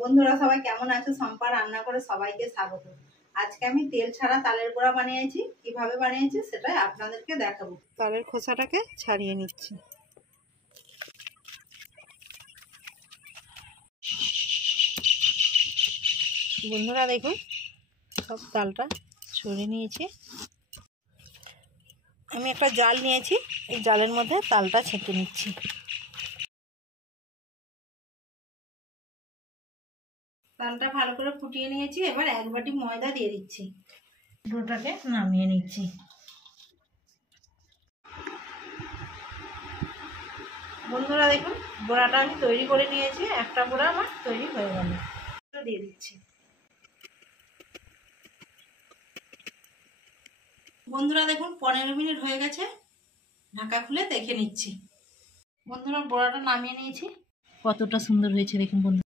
বন্ধুরা সবাই কেমন আছো? শম্পা রান্না করে সবাইকে স্বাগত। আজকে আমি তেল ছাড়া তালের বড়া বানিয়েছি। কিভাবে বানিয়েছি সেটাই আপনাদেরকে দেখাবো। তালের খোসাটাকে ছাড়িয়ে নিচ্ছি। বন্ধুরা দেখুন, সব তালটা ছড়িয়ে নিয়েছি। আমি একটা জাল নিয়েছি, এই জালের মধ্যে তালটা ছেঁকে নিচ্ছি। তালটা ভালো করে ফুটিয়ে নিয়েছি। এবার এক বাটি ময়দা দিয়ে দিচ্ছি। ডোটাকে নামিয়ে নিচ্ছি। বন্ধুরা দেখুন, বড়াটা আমি তৈরি করে নিয়েছি। একটা বড়া আমার তৈরি হয়ে গেল। দিয়ে দিচ্ছি। বন্ধুরা দেখুন, 15 মিনিট হয়ে গেছে। ঢাকা খুলে দেখে নিচ্ছি। বন্ধুরা বড়াটা নামিয়ে নিয়েছি। কতটা সুন্দর হয়েছে দেখুন বন্ধুরা।